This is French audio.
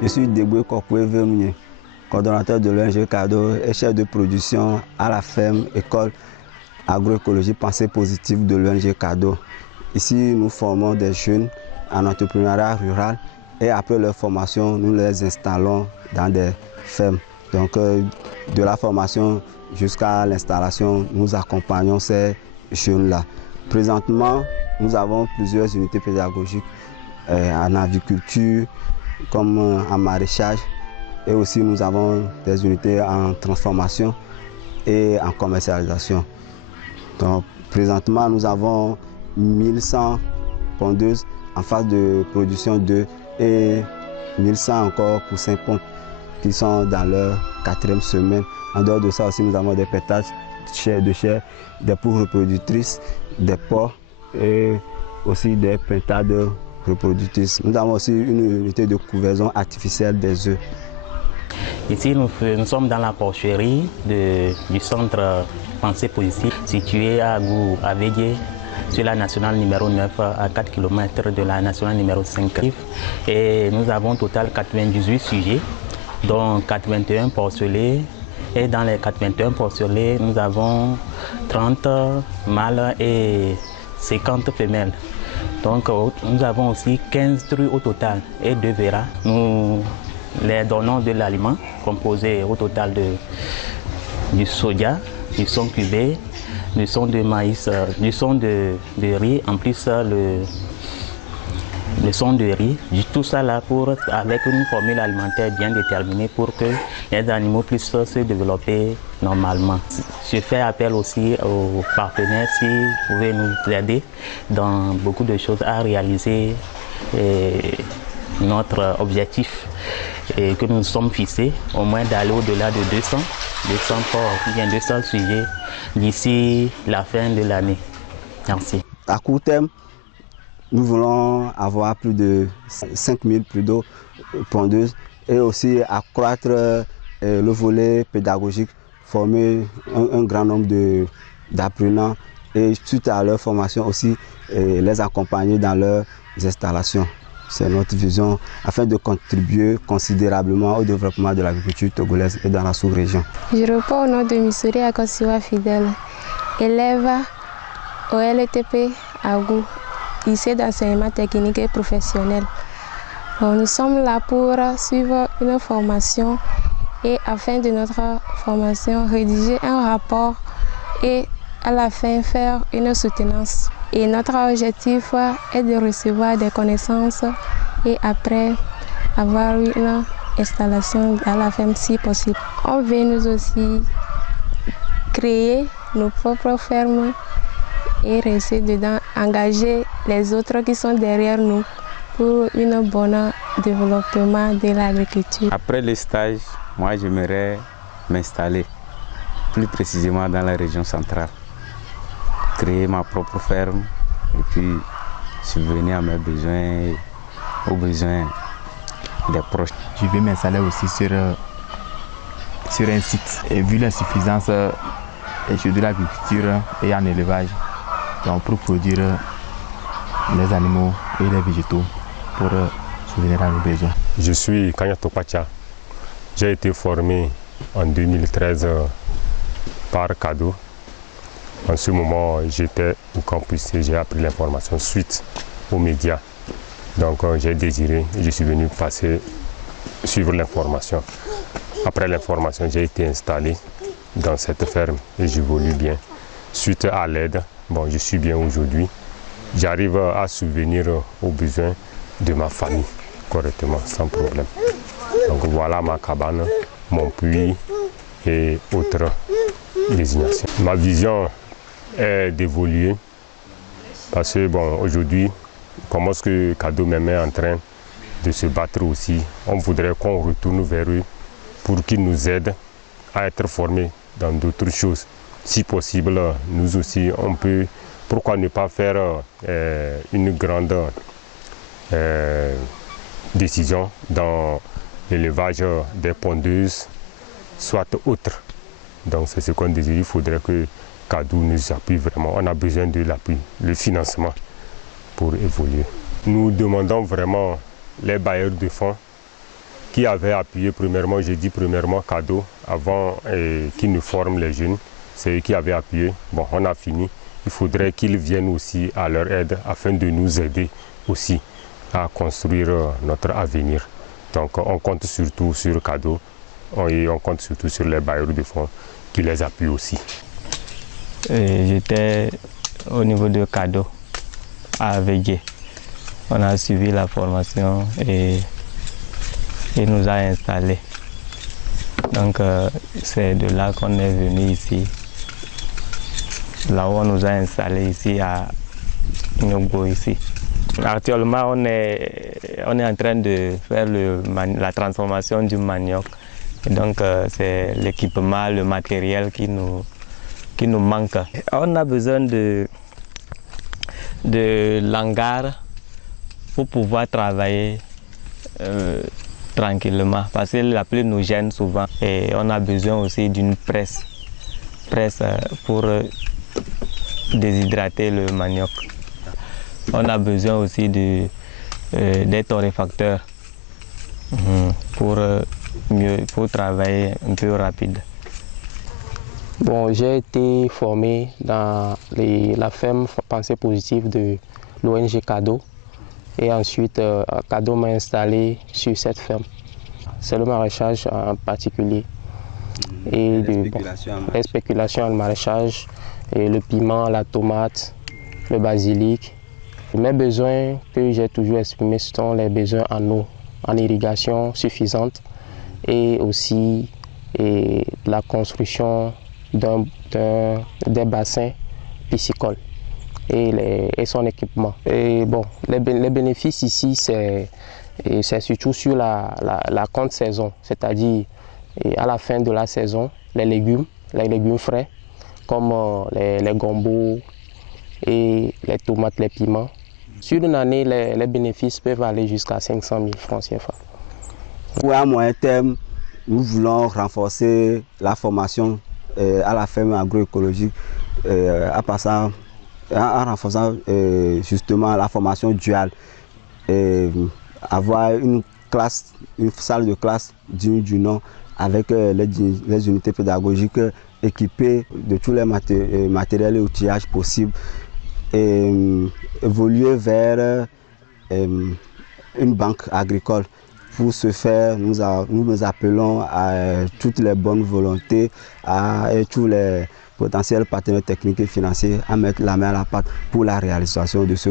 Je suis Degwe Kokwe Vermounier, coordonnateur de l'ONG CADO et chef de production à la ferme école agroécologie pensée positive de l'ONG CADO. Ici, nous formons des jeunes en entrepreneuriat rural et après leur formation, nous les installons dans des fermes. Donc, de la formation jusqu'à l'installation, nous accompagnons ces jeunes-là. Présentement, nous avons plusieurs unités pédagogiques en aviculture, comme en maraîchage, et aussi nous avons des unités en transformation et en commercialisation. Donc, présentement, nous avons 1100 pondeuses en phase de production 2 et 1100 encore pour 5 pondes qui sont dans leur 4e semaine. En dehors de ça aussi, nous avons des pétages de chair, des poules reproductrices, des porcs et aussi des pintades reproductrices. Nous avons aussi une unité de couvaison artificielle des œufs. Ici, nous sommes dans la porcherie du centre Pensée Positive, situé à Gou, à Védié, sur la nationale numéro 9, à 4 km de la nationale numéro 5. Et nous avons au total 98 sujets, dont 81 porcelets. Et dans les 81 porcelets, nous avons 30 mâles et 50 femelles. Donc nous avons aussi 15 truies au total et 2 veras. Nous les donnons de l'aliment composé au total du soja, du son cubé, du son de maïs, du son de riz, en plus le son de riz, tout ça là avec une formule alimentaire bien déterminée pour que les animaux puissent se développer normalement. Je fais appel aussi aux partenaires si vous pouvez nous aider dans beaucoup de choses à réaliser notre objectif et que nous sommes fixés, au moins d'aller au-delà de 200 porcs, bien 200 sujets d'ici la fin de l'année. Merci. À court terme, nous voulons avoir plus de 5000 pondeuses et aussi accroître le volet pédagogique, former un grand nombre d'apprenants et suite à leur formation aussi les accompagner dans leurs installations. C'est notre vision afin de contribuer considérablement au développement de l'agriculture togolaise et dans la sous-région. Je réponds au nom de Missouri Akosiwa Fidèle, élève au LTP à Gou, lycée d'enseignement technique et professionnel. Nous sommes là pour suivre une formation et afin de notre formation rédiger un rapport et à la fin faire une soutenance. Et notre objectif est de recevoir des connaissances et après avoir une installation à la ferme si possible. On veut nous aussi créer nos propres fermes et rester dedans, engager les autres qui sont derrière nous pour un bon développement de l'agriculture. Après le stage, moi j'aimerais m'installer plus précisément dans la région centrale, créer ma propre ferme et puis subvenir à mes besoins, aux besoins des proches. Je vais m'installer aussi sur un site et vu l'insuffisance de l'agriculture et en élevage, donc pour produire les animaux et les végétaux pour subvenir à nos besoins. Je suis Kanyato Pacha. J'ai été formé en 2013 par CADO. En ce moment, j'étais au campus et j'ai appris l'information suite aux médias. Donc j'ai désiré et je suis venu suivre l'information. Après l'information, j'ai été installé dans cette ferme et j'évolue bien. Suite à l'aide, bon, je suis bien aujourd'hui. J'arrive à subvenir aux besoins de ma famille correctement, sans problème. Donc voilà ma cabane, mon puits et autres désignations. Ma vision est d'évoluer parce que bon, aujourd'hui, comment est-ce que CADO même est en train de se battre aussi, on voudrait qu'on retourne vers eux pour qu'ils nous aident à être formés dans d'autres choses. Si possible, nous aussi, on peut, pourquoi ne pas faire une grande décision dans l'élevage des pondeuses, soit autre. Donc c'est ce qu'on désire, il faudrait que CADO nous appuie vraiment. On a besoin de l'appui, le financement pour évoluer. Nous demandons vraiment les bailleurs de fonds qui avait appuyé premièrement, j'ai dit premièrement cadeau, avant qu'ils nous forment les jeunes, c'est eux qui avaient appuyé. Bon, on a fini. Il faudrait qu'ils viennent aussi à leur aide afin de nous aider aussi à construire notre avenir. Donc on compte surtout sur cadeau et on compte surtout sur les bailleurs de fonds qui les appuient aussi. J'étais au niveau de cadeau à Végué. On a suivi la formation et il nous a installés. Donc c'est de là qu'on est venu ici. Là où on nous a installés ici à Nyogo ici. Actuellement on est en train de faire la transformation du manioc. Et donc c'est l'équipement, le matériel qui nous manque. On a besoin de l'hangar pour pouvoir travailler tranquillement parce que la pluie nous gêne souvent et on a besoin aussi d'une presse pour déshydrater le manioc. On a besoin aussi des torréfacteurs pour travailler un peu rapide. Bon, j'ai été formé dans la ferme Pensée Positive de l'ONG Cadeau et ensuite Cadeau m'a installé sur cette ferme. C'est le maraîchage en particulier et les spéculations en maraîchage, et le piment, la tomate, le basilic. Mes besoins que j'ai toujours exprimés sont les besoins en eau, en irrigation suffisante et aussi la construction des bassins piscicoles et son équipement. Et bon, les bénéfices ici, c'est surtout sur la compte saison, c'est-à-dire à la fin de la saison, les légumes frais, comme les gombos et les tomates, les piments. Sur une année, les bénéfices peuvent aller jusqu'à 500 000 francs CFA. Pour un moyen terme, nous voulons renforcer la formation à la ferme agroécologique en renforçant justement la formation duale. Avoir une salle de classe digne du nom avec les unités pédagogiques équipées de tous les matériels et outillages possibles et évoluer vers une banque agricole. Pour ce faire, nous nous appelons à toutes les bonnes volontés, à tous les potentiels partenaires techniques et financiers à mettre la main à la pâte pour la réalisation de ce